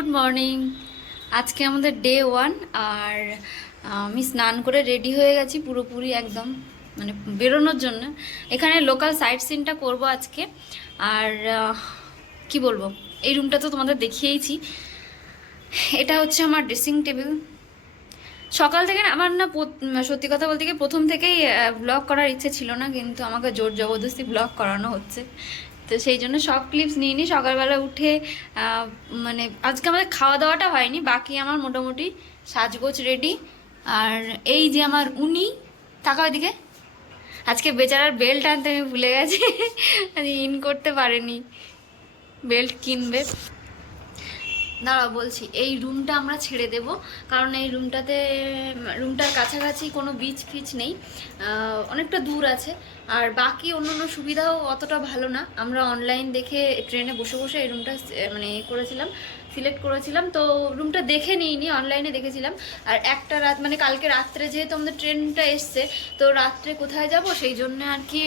Good morning. আজকে আমাদের day 1 আর আমি স্নান করে রেডি হয়ে গেছি পুরোপুরি একদম, মানে বেরোনোর জন্য। এখানে লোকাল সাইট সিনটা করবো আজকে। আর কি বলবো, এই রুমটা তো তোমাদের দেখিয়েইছি। এটা হচ্ছে আমার ড্রেসিং টেবিল। সকাল থেকে না আমার না সত্যি কথা বলতে গিয়ে প্রথম থেকেই ব্লগ করার ইচ্ছে ছিল না, কিন্তু আমাকে জোর জবরদস্তি ব্লগ করানো হচ্ছে। তো সেই জন্য সব ক্লিপস নিয়ে নিই। সকালবেলা উঠে মানে আজকে আমাদের খাওয়া দাওয়াটা হয়নি, বাকি আমার মোটামুটি সাজগোজ রেডি। আর এই যে আমার উনি, তাকাও এদিকে। আজকে বেচারার বেল্ট আনতে আমি ভুলে গেছি, ইন করতে পারেনি, বেল্ট কিনবে। দাঁড়াও বলছি, এই রুমটা আমরা ছেড়ে দেব, কারণ এই রুমটার কাছাকাছি কোনো বিচ ফিচ নেই, অনেকটা দূর আছে। আর বাকি অন্য সুবিধাও অতটা ভালো না। আমরা অনলাইন দেখে ট্রেনে বসে বসে এই রুমটা মানে সিলেক্ট করেছিলাম। তো রুমটা দেখে নিইনি, অনলাইনে দেখেছিলাম। আর একটা রাত মানে কালকে রাত্রে যেহেতু আমাদের ট্রেনটা এসছে, তো রাত্রে কোথায় যাব সেই জন্য আর কি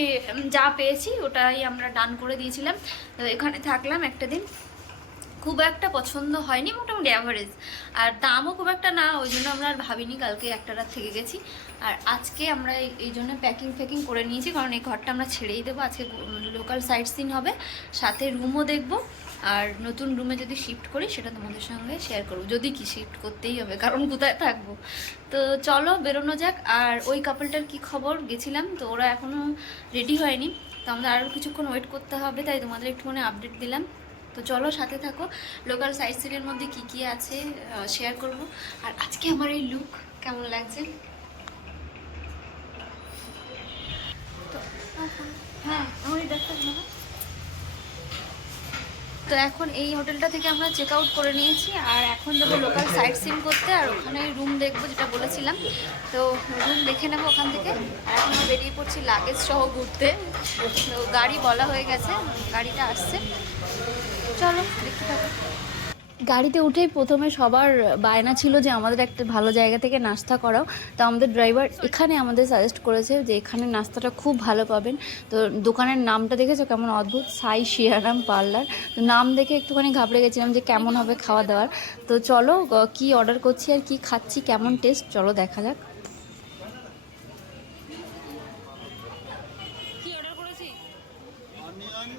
যা পেয়েছি ওটাই আমরা ডান করে দিয়েছিলাম। তো এখানে থাকলাম একটা দিন। খুব একটা পছন্দ হয়নি, মোটামুটি অ্যাভারেজ। আর দামও খুব একটা না, ওই জন্য আমরা আর ভাবিনি, কালকে একটা রাত থেকে গেছি। আর আজকে আমরা এই জন্য প্যাকিং করে নিয়েছি, কারণ এই ঘরটা আমরা ছেড়েই দেবো। আজকে লোকাল সাইট সিন হবে, সাথে রুমও দেখবো। আর নতুন রুমে যদি শিফট করি সেটা তোমাদের সঙ্গে শেয়ার করবো, যদি কি শিফট করতেই হবে, কারণ কোথায় থাকবো। তো চলো বেরোনো যাক। আর ওই কাপলটার কি খবর, গেছিলাম তো ওরা এখনও রেডি হয়নি, তো আমাদের আরও কিছুক্ষণ ওয়েট করতে হবে, তাই তোমাদের একটুখানি আপডেট দিলাম। তো চলো সাথে থাকো, লোকাল সাইট সিনের মধ্যে কি কি আছে শেয়ার করব। আর আজকে আমার এই লুক কেমন লাগছে। তো হ্যাঁ, আমার এই ডাক্তার না। তো এখন এই হোটেলটা থেকে আমরা চেক আউট করে নিয়েছি, আর এখন যাবো লোকাল সাইট সিন করতে, আর ওখানে রুম দেখবো যেটা বলেছিলাম। তো রুম দেখে নেবো ওখান থেকে। আর এখন আমরা বেরিয়ে পড়ছি লাগেজ সহ ঘুরতে। তো গাড়ি বলা হয়ে গেছে, গাড়িটা আসছে, চলো দেখতে থাকো। গাড়িতে উঠেই প্রথমে সবার বায়না ছিল যে আমাদের একটা ভালো জায়গা থেকে নাস্তা করাও। তো আমাদের ড্রাইভার এখানে আমাদের সাজেস্ট করেছে যে এখানে নাস্তাটা খুব ভালো পাবেন। তো দোকানের নামটা দেখেছো কেমন অদ্ভুত, সাই শিয়ারাম পার্লার। তো নাম দেখে একটুখানি ঘাবড়ে গেছিলাম যে কেমন হবে খাওয়া দাওয়ার। তো চলো কি অর্ডার করছি আর কি খাচ্ছি, কেমন টেস্ট, চলো দেখা যাক। কি অর্ডার করেছি? অনিয়ন,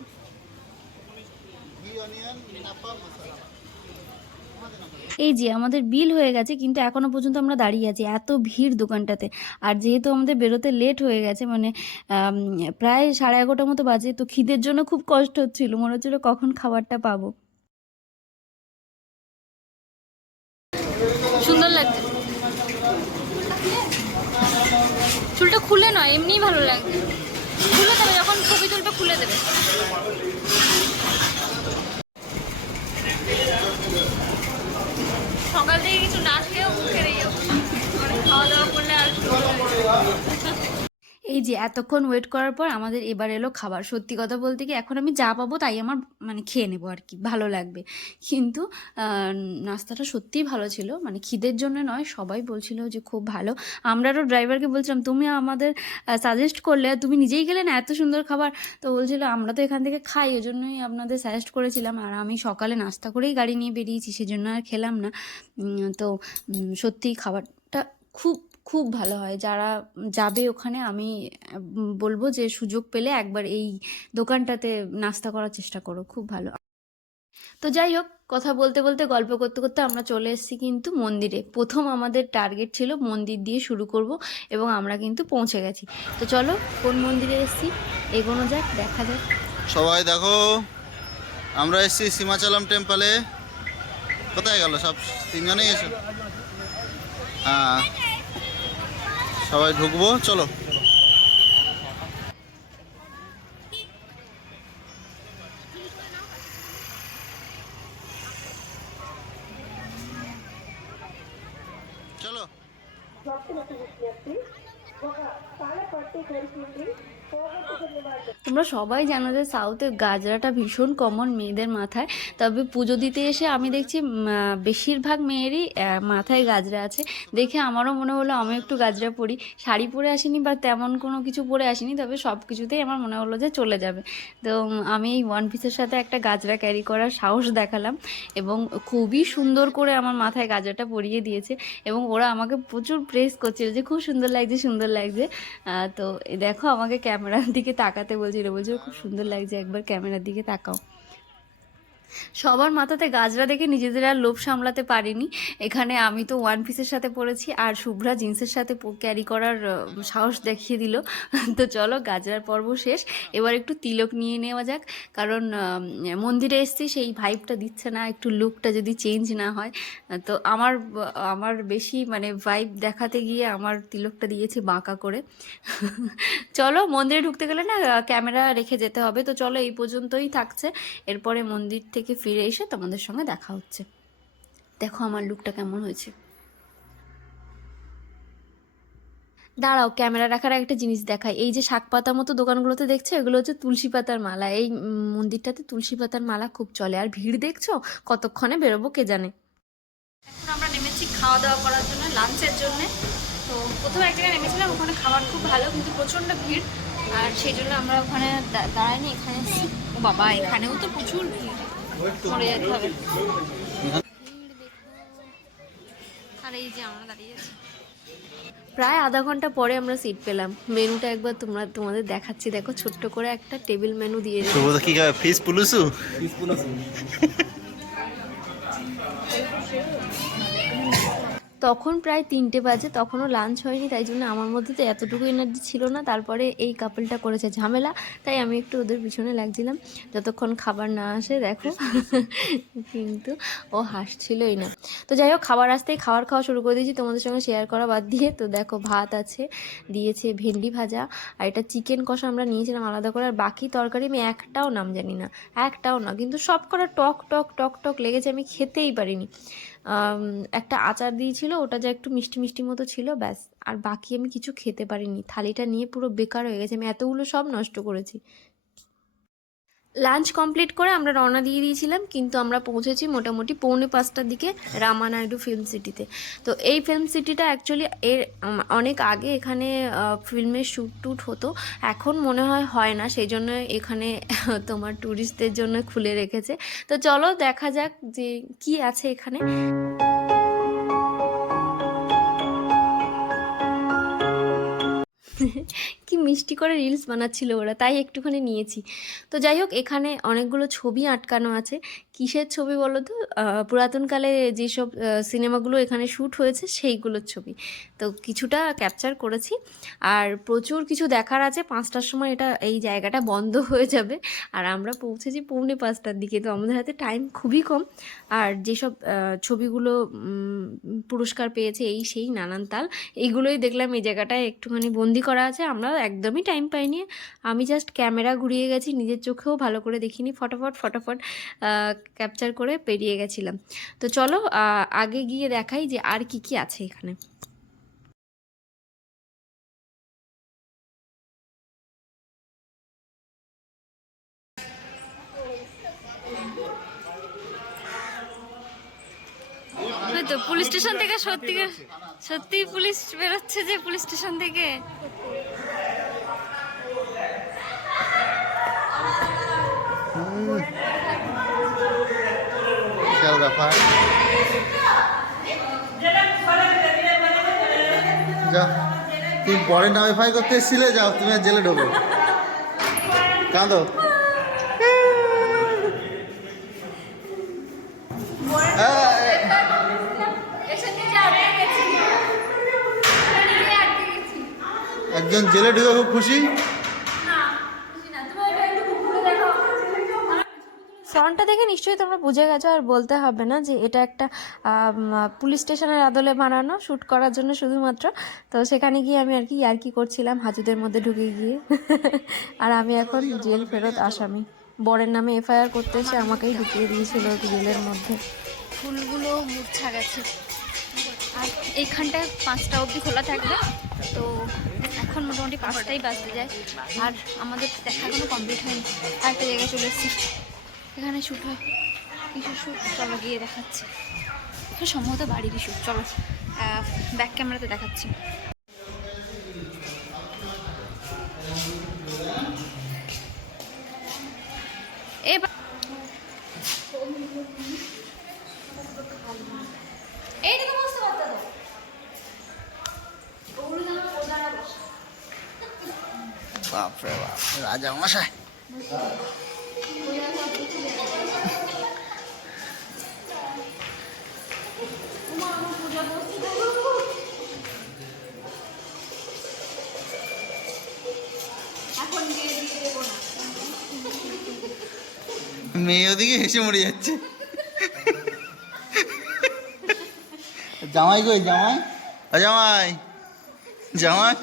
ঘি অনিয়ন, মিনাপা মশলা। এই যে আমাদের বিল হয়ে গেছে, কিন্তু এখনো পর্যন্ত আমরা দাঁড়িয়ে আছি, এত ভিড় দোকানটাতে। আর যেহেতু আমাদের বেরোতে লেট হয়ে গেছে, মানে প্রায় 11:30 মতো বাজে, তো খিদের জন্য খুব কষ্ট হচ্ছিল, মনে হচ্ছিল কখন খাবারটা পাবো। সুন্দর লাগছে, চুলটা খুলে নয় এমনিই ভালো লাগছে। খুলে দেবে যখন ছবি তুলবে, খুলে দেবে। সকাল থেকে কিছু না খেয়েও মুখের এই খাওয়া দাওয়া করলে আর এই যে এতক্ষণ ওয়েট করার পর আমাদের এবার এলো খাবার। সত্যি কথা বলতে কি এখন আমি যা পাবো তাই আমার মানে খেয়ে নেবো আর কি, ভালো লাগবে। কিন্তু নাস্তাটা সত্যিই ভালো ছিল, মানে খিদের জন্য নয়, সবাই বলছিল যে খুব ভালো। আমরা আরও ড্রাইভারকে বলছিলাম তুমি আমাদের সাজেস্ট করলে, তুমি নিজেই গেলে না এত সুন্দর খাবার। তো বলছিল আমরা তো এখান থেকে খাই, ওই জন্যই আপনাদের সাজেস্ট করেছিলাম। আর আমি সকালে নাস্তা করেই গাড়ি নিয়ে বেরিয়েছি, সেজন্য আর খেলাম না। তো সত্যিই খাবারটা খুব খুব ভালো হয়। যারা যাবে ওখানে আমি বলবো যে সুযোগ পেলে একবার এই দোকানটাতে নাস্তা করার চেষ্টা করো, খুব ভালো। তো যাই হোক, কথা বলতে বলতে গল্প করতে করতে আমরা চলে এসেছি কিন্তু মন্দিরে। প্রথম আমাদের টার্গেট ছিল মন্দির দিয়ে শুরু করব, এবং আমরা কিন্তু পৌঁছে গেছি। তো চলো কোন মন্দিরে এসেছি এগোনো যাক, দেখা যাক। সবাই দেখো, আমরা এসেছি সীমাচলম টেম্পলে। কোথায় গেল সব, তিনজনেই এসো। হ্যাঁ, সবাই ঢুকবো, চলো। চলো। তোমরা সবাই জানো যে সাউথে গাজরাটা ভীষণ কমন মেয়েদের মাথায়, তবে পুজো দিতে এসে আমি দেখছি বেশিরভাগ মেয়েরই মাথায় গাজরা আছে। দেখে আমারও মনে হলো আমি একটু গাজরা পরি। শাড়ি পরে আসিনি বা তেমন কোনো কিছু পরে আসিনি, তবে সব কিছুতেই আমার মনে হলো যে চলে যাবে। তো আমি এই ওয়ান পিসের সাথে একটা গাজরা ক্যারি করার সাহস দেখালাম এবং খুবই সুন্দর করে আমার মাথায় গাজরাটা পরিয়ে দিয়েছে এবং ওরা আমাকে প্রচুর প্রেস করছিল যে খুব সুন্দর লাগছে, সুন্দর লাগছে। তো দেখো আমাকে ক্যামেরার দিকে তাকাতে বলছিল, বলছে খুব সুন্দর লাগছে, একবার ক্যামেরার দিকে তাকাও। সবার মাথাতে গাজরা দেখে নিজেদের আর লোভ সামলাতে পারিনি। এখানে আমি তো ওয়ান পিসের সাথে পরেছি আর শুভ্রা জিন্সের সাথে ক্যারি করার সাহস দেখিয়ে দিল। তো চলো গাজরার পর্ব শেষ, এবার একটু তিলক নিয়ে নেওয়া যাক, কারণ মন্দিরে এসছি সেই ভাইবটা দিচ্ছে না, একটু লুকটা যদি চেঞ্জ না হয়। তো আমার বেশি মানে ভাইব দেখাতে গিয়ে আমার তিলকটা দিয়েছি বাঁকা করে। চলো মন্দিরে ঢুকতে গেলে না ক্যামেরা রেখে যেতে হবে। তো চলো এই পর্যন্তই থাকছে, এরপরে মন্দির থেকে ফিরে এসে তোমাদের সঙ্গে দেখা হচ্ছে। দেখো আমার লুকটা কেমন হয়েছে। দাঁড়াও, ক্যামেরা রাখার একটা জিনিস দেখায়। এই যে শাক পাতা মতো দোকানগুলোতে দেখছো, এগুলো হচ্ছে তুলসী পাতার মালা। এই মন্দিরটাতে তুলসী পাতার মালা খুব চলে। আর ভিড় দেখছো, কতক্ষণে বেরোবো কে জানে। এখন আমরা নেমেছি খাওয়া দাওয়া করার জন্য, লাঞ্চের জন্য। তো প্রথমে এক জায়গায় নেমেছিলাম, ওখানে খাবার খুব ভালো, কিন্তু প্রচণ্ড ভিড়, আর সেই জন্য আমরা ওখানে দাঁড়াইনি, এখানে এসেছি। ও বাবা, এখানেও তো প্রচুর ভিড়, পড়ে যেতে হবে। আর এই যে আমরা দাঁড়িয়ে আছি, প্রায় আধা ঘন্টা পরে আমরা সিট পেলাম। মেনুটা একবার তোমাদের দেখাচ্ছি, দেখো ছোট্ট করে একটা টেবিল মেনু দিয়ে শুভদা কি খাবে? ফিশ পুলুসু। তখন প্রায় 3টে বাজে, তখনও লাঞ্চ হয়নি, তাই জন্য আমার মধ্যে তো এতটুকু এনার্জি ছিল না। তারপরে এই কাপলটা করেছে ঝামেলা, তাই আমি একটু ওদের পিছনে লাগছিলাম যতক্ষণ খাবার না আসে। দেখো কিন্তু ও হাসছিলই না। তো যাই হোক, খাবার আসতেই খাওয়া শুরু করে দিয়েছি, তোমাদের সঙ্গে শেয়ার করা বাদ দিয়ে। তো দেখো ভাত আছে, দিয়েছে ভেন্ডি ভাজা, আর এটা চিকেন কষা আমরা নিয়েছিলাম আলাদা করে। আর বাকি তরকারি আমি একটাও নাম জানি না, একটাও না, কিন্তু সব কটা টক টক টক টক লেগেছে, আমি খেতেই পারিনি। একটা আচার দিয়েছিল, ওটা যা একটু মিষ্টি মিষ্টি মতো ছিল, ব্যাস। আর বাকি আমি কিছু খেতে পারিনি, থালিটা নিয়ে পুরো বেকার হয়ে গেছে, আমি এতগুলো সব নষ্ট করেছি। লাঞ্চ কমপ্লিট করে আমরা রওনা দিয়ে দিয়েছিলাম, কিন্তু আমরা পৌঁছেছি মোটামুটি 4:45টার দিকে রামানাইডু ফিল্ম সিটিতে। তো এই ফিল্ম সিটিটা অ্যাকচুয়ালি এর অনেক আগে এখানে ফিল্মের শ্যুট টুট হতো, এখন মনে হয় না, সেই জন্য এখানে তোমার ট্যুরিস্টদের জন্য খুলে রেখেছে। তো চলো দেখা যাক যে কি আছে এখানে। কি মিষ্টি করে রিলস বানাচ্ছিল ওরা, তাই একটুখানি নিয়েছি। তো যাই হোক, এখানে অনেকগুলো ছবি আটকানো আছে। কিসের ছবি বলো তো? পুরাতনকালে যেসব সিনেমাগুলো এখানে শ্যুট হয়েছে সেইগুলোর ছবি। তো কিছুটা ক্যাপচার করেছি, আর প্রচুর কিছু দেখার আছে। 5টার সময় এই জায়গাটা বন্ধ হয়ে যাবে, আর আমরা পৌঁছেছি 4:45টার দিকে। তো আমাদের হাতে টাইম খুবই কম, আর যেসব ছবিগুলো পুরস্কার পেয়েছে এই সেই নানান তাল, এইগুলোই দেখলাম এই জায়গাটায় একটুখানি বন্দি করা আছে। আমরা একদমই টাইম পাইনি, আমি জাস্ট ক্যামেরা ঘুরিয়ে গেছি, নিজের চোখেও ভালো করে দেখিনি, ফটাফট ক্যাপচার করে পেরিয়ে গেছিলাম। তো চলো আগে গিয়ে দেখাই যে আর কি কি আছে এখানে। তো পুলিশ স্টেশন থেকে সত্যি পুলিশ বেরোচ্ছে, যে পুলিশ স্টেশন থেকে যা, তুমি পরে নামিফাই করতে এসেছিলে, যাও তুমি আর জেলে ঢোকো, কাঁদো। একজন জেলে ঢুকে খুব খুশি। ফ্রন্টটা দেখে নিশ্চয়ই তোমরা বুঝে গেছো, আর বলতে হবে না যে এটা একটা পুলিশ স্টেশনের আদলে বানানো, শ্যুট করার জন্য শুধুমাত্র। তো সেখানে গিয়ে আমি আর কি করছিলাম হাজুদের মধ্যে ঢুকে গিয়ে। আর আমি এখন জেল ফেরত আসামি, বরের নামে এফআইআর করতে এসে আমাকেই ঢুকিয়ে দিয়েছিল জেলের মধ্যে। ফুলগুলো মূর্ছা গেছে, আর এইখানটায় 5টা অবধি খোলা থাকবে। তো এখন এখন মোটামুটি 5টাই বাজতে যায়, আর আমাদের দেখা এখনো কমপ্লিট হয়নি। আরেকটা জায়গায় চলে এসেছি, এখানে শ্যুট হয়, কিছু শ্যুট, চলো গিয়ে দেখাচ্ছি। এখানে সম্ভবত বাড়িরই শ্যুট, চলো ব্যাক ক্যামেরাতে দেখাচ্ছি। এবার এইটা তো বুঝতে পারতো তো, বাপরে বাপ, রাজা মশাই। মেয়ে ওদিকে হেসে মরে যাচ্ছে। জামাই কই, জামাই? ও জামাই, জামাই।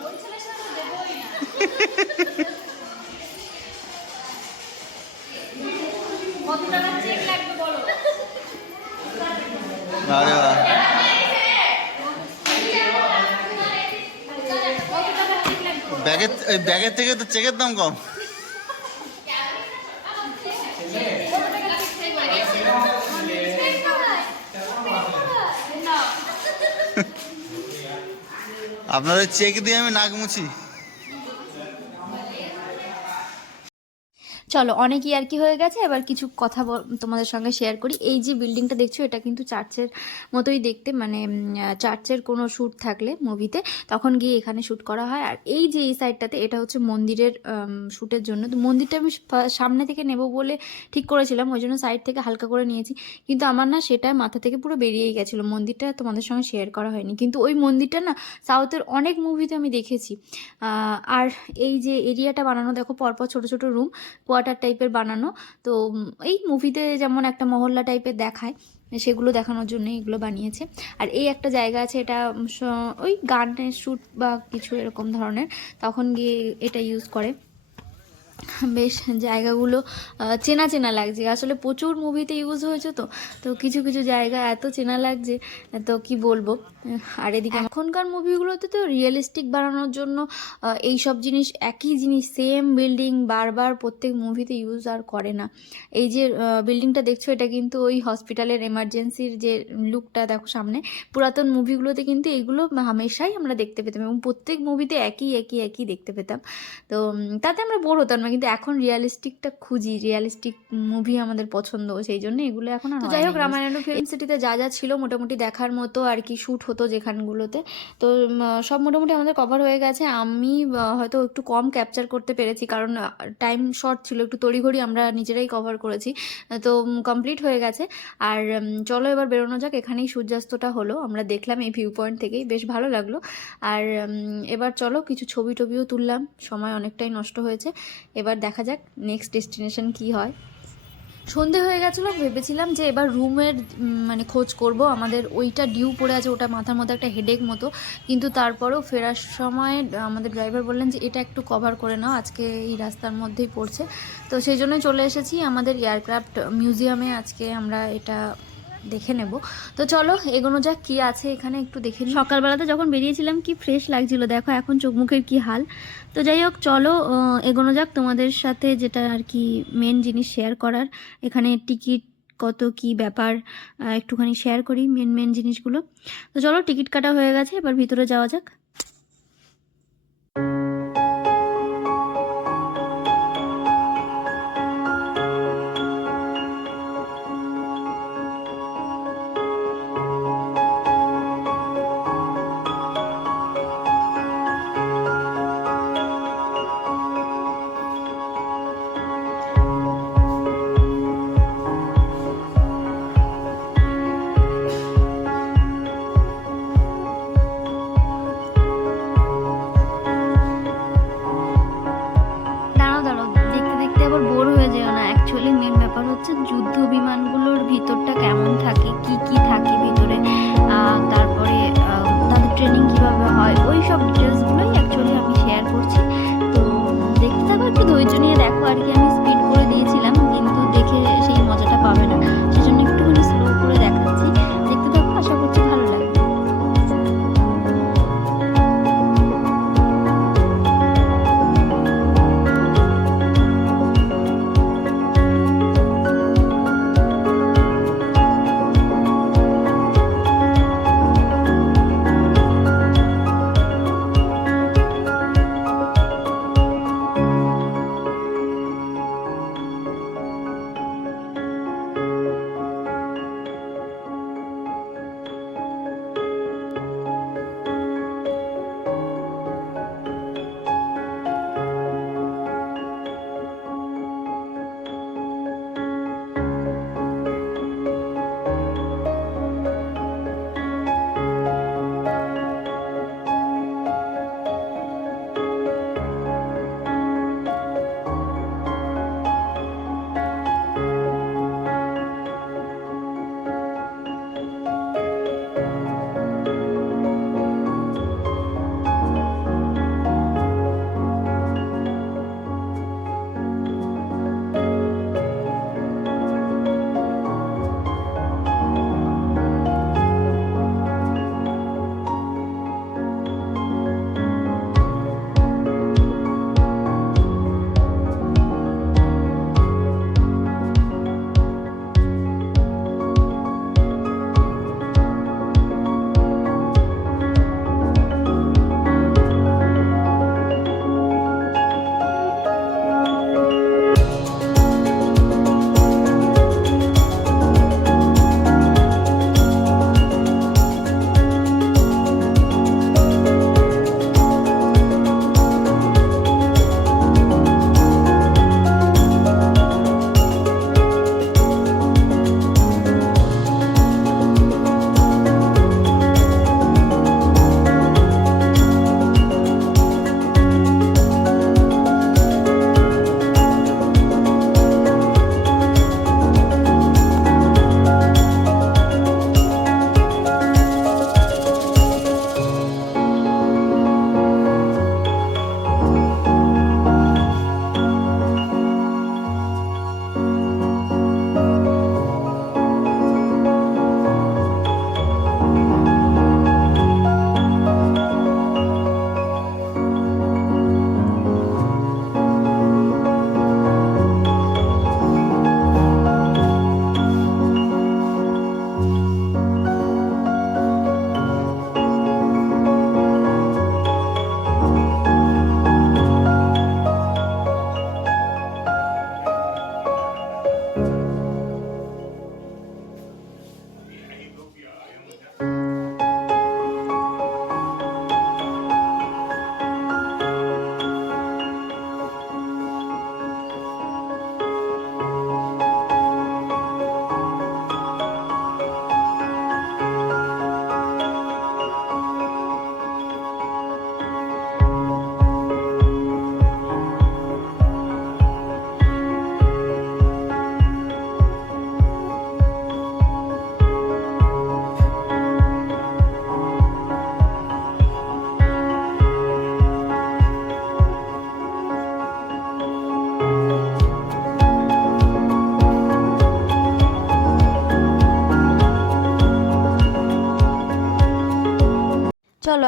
আরে বাহ, ব্যাগের থেকে তো চেকের দাম কম। আপনাদের চেক দিয়ে আমি নাক মুছি। চলো, অনেকই আর কি হয়ে গেছে, এবার কিছু কথা তোমাদের সঙ্গে শেয়ার করি। এই যে বিল্ডিংটা দেখছো, এটা কিন্তু চার্চের মতোই দেখতে, মানে চার্চের কোনো শ্যুট থাকলে মুভিতে তখন গিয়ে এখানে শ্যুট করা হয়। আর এই যে এই সাইডটাতে, এটা হচ্ছে মন্দিরের শ্যুটের জন্য। তো মন্দিরটা আমি সামনে থেকে নেব বলে ঠিক করেছিলাম, ওই জন্য সাইড থেকে হালকা করে নিয়েছি, কিন্তু আমার না সেটা মাথা থেকে পুরো বেরিয়েই গেছিলো। মন্দিরটা তোমাদের সঙ্গে শেয়ার করা হয়নি, কিন্তু ওই মন্দিরটা না সাউথের অনেক মুভিতে আমি দেখেছি। আর এই যে এরিয়াটা বানানো দেখো, পরপর ছোট ছোট রুম, কোয়ার্টার টাইপের বানানো। তো এই মুভিতে যেমন একটা মহল্লা টাইপের দেখায়, সেগুলো দেখানোর জন্য এগুলো বানিয়েছে। আর এই একটা জায়গা আছে, এটা ওই গানের শ্যুট বা কিছু এরকম ধরনের, তখন গিয়ে এটা ইউজ করে। বেশ জায়গাগুলো চেনা চেনা লাগছে, আসলে প্রচুর মুভিতে ইউজ হয়েছে, তো তো কিছু কিছু জায়গা এত চেনা লাগছে, তো কি বলবো। আর এদিকে এখনকার মুভিগুলোতে তো রিয়েলিস্টিক বানানোর জন্য এই সব জিনিস, একই জিনিস সেম বিল্ডিং বারবার প্রত্যেক মুভিতে ইউজ আর করে না। এই যে বিল্ডিংটা দেখছো, এটা কিন্তু ওই হসপিটালের এমার্জেন্সির যে লুকটা দেখো সামনে, পুরাতন মুভিগুলোতে কিন্তু এগুলো হামেশাই আমরা দেখতে পেতাম, এবং প্রত্যেক মুভিতে একই একই একই দেখতে পেতাম। তো তাতে আমরা বোর হতাম না, কিন্তু এখন রিয়েলিস্টিকটা খুঁজি, রিয়েলিস্টিক মুভি আমাদের পছন্দ, সেই জন্য এগুলো এখন আর। তো যাই হোক, রামায়ণ ফিল্ম সিটিতে যা যা ছিল মোটামুটি দেখার মতো আর কি, শ্যুট হতো যেখানগুলোতে, তো সব মোটামুটি আমাদের কভার হয়ে গেছে। আমি হয়তো একটু কম ক্যাপচার করতে পেরেছি, কারণ টাইম শর্ট ছিল, একটু তড়িঘড়ি আমরা নিজেরাই কভার করেছি, তো কমপ্লিট হয়ে গেছে। আর চলো এবার বেরোনো যাক। এখানেই সূর্যাস্তটা হলো, আমরা দেখলাম এই ভিউ পয়েন্ট থেকেই, বেশ ভালো লাগলো। আর এবার চলো কিছু ছবি টবিও তুললাম, সময় অনেকটাই নষ্ট হয়েছে। এবার দেখা যাক নেক্সট ডেস্টিনেশন কি হয়। সন্ধে হয়ে গেছিলো, ভেবেছিলাম যে এবার রুমের মানে খোঁজ করব, আমাদের ওইটা ডিউ পড়ে আছে, ওটা মাথার মধ্যে একটা হেডেক মতো, কিন্তু তারপরেও ফেরার সময় আমাদের ড্রাইভার বললেন যে এটা একটু কভার করে নাও, আজকে এই রাস্তার মধ্যেই পড়ছে। তো সেই জন্যই চলে এসেছি আমাদের এয়ারক্রাফট মিউজিয়ামে, আজকে আমরা এটা দেখে নেব। তো চলো এগোনো যাক, কি আছে এখানে একটু দেখে নিই। সকালবেলাতে যখন বেরিয়েছিলাম কি ফ্রেশ লাগছিল, দেখো এখন চোখ মুখের কি হাল। তো যাই হোক, চলো এগোনো যাক, তোমাদের সাথে যেটা আর কি মেন জিনিস শেয়ার করার, এখানে টিকিট কত কি ব্যাপার একটুখানি শেয়ার করি, মেন জিনিসগুলো। তো চলো, টিকিট কাটা হয়ে গেছে, এবার ভিতরে যাওয়া যাক। যুদ্ধ বিমানগুলোর ভিতরটা কেমন থাকে, কি কি থাকে ভিতরে, তারপরে তাদের ট্রেনিং কিভাবে হয়, ওই সব ডিটেলসগুলোই অ্যাকচুয়ালি আমি শেয়ার করছি। তো দেখতে থাকো, একটু ধৈর্য নিয়ে দেখো আর কি। আমি স্পিড করে দিয়েছিলাম, কিন্তু দেখে সেই মজাটা পাবে না, সেজন্য একটুখানি স্লো করে দেখাচ্ছি। দেখতে থাকো, আশা করছি ভালো লাগবে।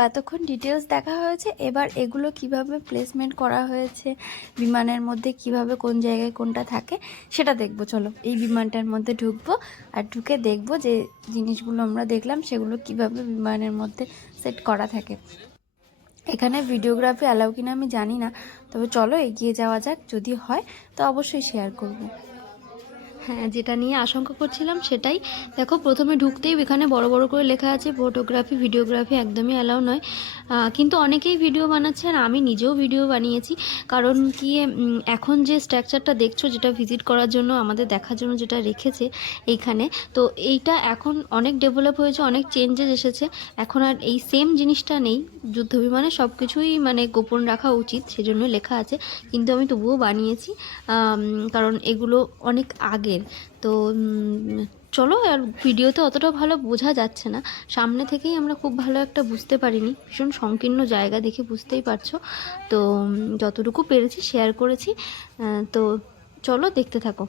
এতক্ষণ ডিটেলস দেখা হয়েছে, এবার এগুলো কিভাবে প্লেসমেন্ট করা হয়েছে, বিমানের মধ্যে কিভাবে কোন জায়গায় কোনটা থাকে সেটা দেখবো। চলো এই বিমানটার মধ্যে ঢুকবো আর ঢুকে দেখবো যে জিনিসগুলো আমরা দেখলাম সেগুলো কিভাবে বিমানের মধ্যে সেট করা থাকে। এখানে ভিডিওগ্রাফি অ্যালাউ কিনা আমি জানি না, তবে চলো এগিয়ে যাওয়া যাক, যদি হয় তো অবশ্যই শেয়ার করব। হ্যাঁ, যেটা নিয়ে আশঙ্কা করছিলাম সেটাই। দেখো প্রথমে ঢুকতেই এখানে বড় বড় করে লেখা আছে ফটোগ্রাফি ভিডিওগ্রাফি একদমই অ্যালাউ নয়। কিন্তু অনেকেই ভিডিও বানাচ্ছে আর আমি নিজেও ভিডিও বানিয়েছি। কারণ কি এখন যে স্ট্রাকচারটা দেখছো, যেটা ভিজিট করার জন্য আমাদের দেখার জন্য যেটা রেখেছে এইখানে, তো এইটা এখন অনেক ডেভেলপ হয়েছে, অনেক চেঞ্জেস এসেছে। এখন আর এই সেম জিনিসটা নেই, যুদ্ধবিমানে সব কিছুই মানে গোপন রাখা উচিত, সেজন্য লেখা আছে। কিন্তু আমি তবুও বানিয়েছি, কারণ এগুলো অনেক আগের। তো চলো, আর ভিডিওতে অতটা ভালো বোঝা যাচ্ছে না, সামনে থেকেই আমরা খুব ভালো একটা বুঝতে পারিনি, ভীষণ সংকীর্ণ জায়গা দেখে বুঝতেই পারছো। তো যতটুকু পেরেছি শেয়ার করেছি। তো চলো দেখতে থাকো।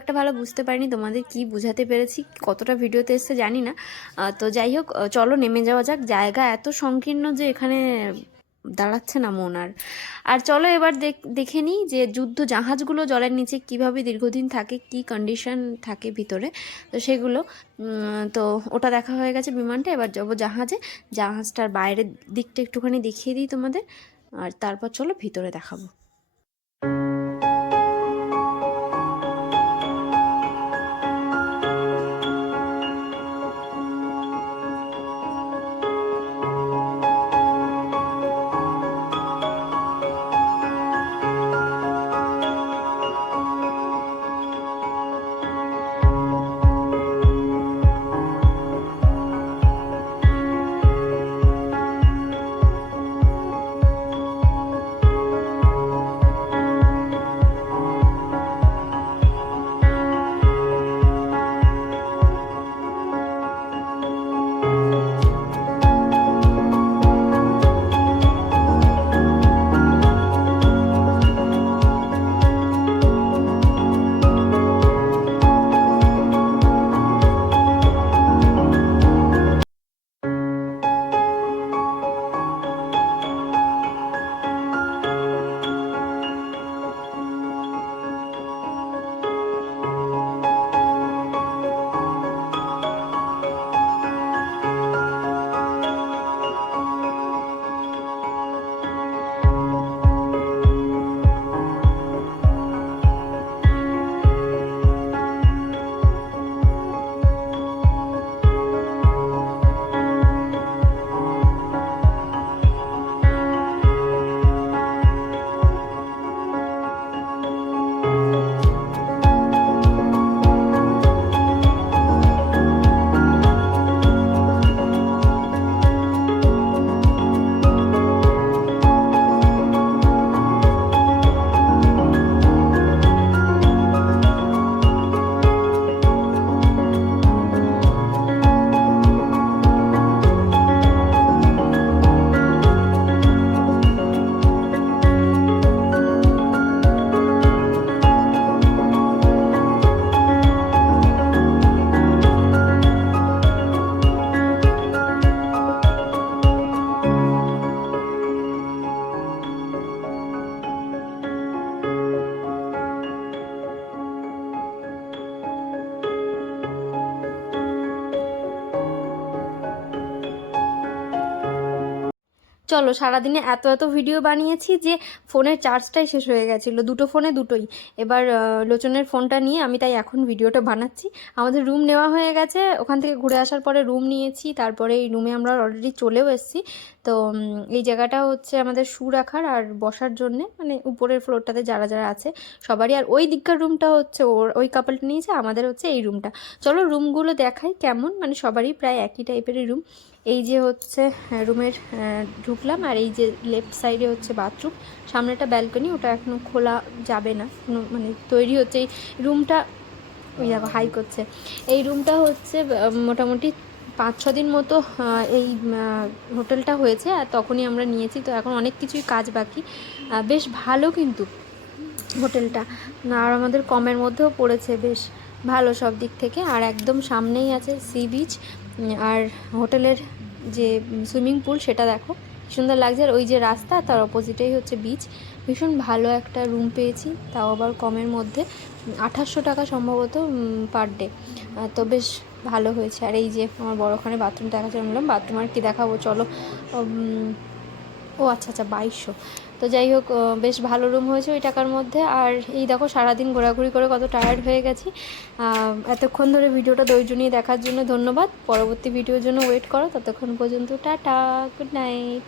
একটা ভালো বুঝতে পারিনি তোমাদের কি বুঝাতে পেরেছি, কতটা ভিডিওতে এসছে জানি না। তো যাই হোক, চলো নেমে যাওয়া যাক। জায়গা এত সংকীর্ণ যে এখানে দাঁড়াচ্ছে না মন আর। আর চলো এবার দেখে নিই যে যুদ্ধ জাহাজগুলো জলের নিচে কিভাবে দীর্ঘদিন থাকে, কি কন্ডিশন থাকে ভিতরে, তো সেগুলো। তো ওটা দেখা হয়ে গেছে বিমানটা, এবার যাবো জাহাজে। জাহাজটার বাইরের দিকটা একটুখানি দেখিয়ে দিই তোমাদের, আর তারপর চলো ভিতরে দেখাবো। চলো, সারাদিনে এত এত ভিডিও বানিয়েছি যে ফোনের চার্জটাই শেষ হয়ে গেছিলো, দুটো ফোনে দুটোই। এবার লোচনের ফোনটা নিয়ে আমি তাই এখন ভিডিওটা বানাচ্ছি। আমাদের রুম নেওয়া হয়ে গেছে, ওখান থেকে ঘুরে আসার পরে রুম নিয়েছি, তারপরে এই রুমে আমরা অলরেডি চলেও এসেছি। তো এই জায়গাটা হচ্ছে আমাদের শু রাখার আর বসার জন্যে, মানে উপরের ফ্লোরটাতে যারা যারা আছে সবারই। আর ওই দিককার রুমটা হচ্ছে ওই কাপলটা নিয়েছে, আমাদের হচ্ছে এই রুমটা। চলো রুমগুলো দেখাই কেমন, মানে সবারই প্রায় একই টাইপেরই রুম। এই যে হচ্ছে রুমের ঢুকলাম, আর এই যে লেফট সাইডে হচ্ছে বাথরুম, সামনে একটা ব্যালকনি, ওটা এখনও খোলা যাবে না, মানে তৈরি হচ্ছে। এই রুমটা ওই দেখো হাই করছে। এই রুমটা হচ্ছে মোটামুটি 5-6 দিন মতো এই হোটেলটা হয়েছে, আর তখনই আমরা নিয়েছি। তো এখন অনেক কিছুই কাজ বাকি। বেশ ভালো কিন্তু হোটেলটা, আর আমাদের কমের মধ্যেও পড়েছে, বেশ ভালো সব দিক থেকে। আর একদম সামনেই আছে সি বিচ, আর হোটেলের যে সুইমিং পুল সেটা দেখো সুন্দর লাগছে। আর ওই যে রাস্তা তার অপোজিটেই হচ্ছে বিচ। ভীষণ ভালো একটা রুম পেয়েছি, তাও আবার কমের মধ্যে, 2800 টাকা সম্ভবত পার ডে। তো বেশ ভালো হয়েছে। আর এই যে আমার বড়খানে বাথরুম দেখাচ্ছে, বললাম বাথরুম আর কি দেখাবো, চলো। ও আচ্ছা 2200। তো যাই হোক, বেশ ভালো রুম হয়েছে ওই টাকার মধ্যে। আর এই দেখো সারাদিন ঘোরাঘুরি করে কত টায়ার্ড হয়ে গেছি। এতক্ষণ ধরে ভিডিওটা ধৈর্য নিয়ে দেখার জন্য ধন্যবাদ। পরবর্তী ভিডিওর জন্য ওয়েট করো, ততক্ষণ পর্যন্ত টাটা, গুড নাইট।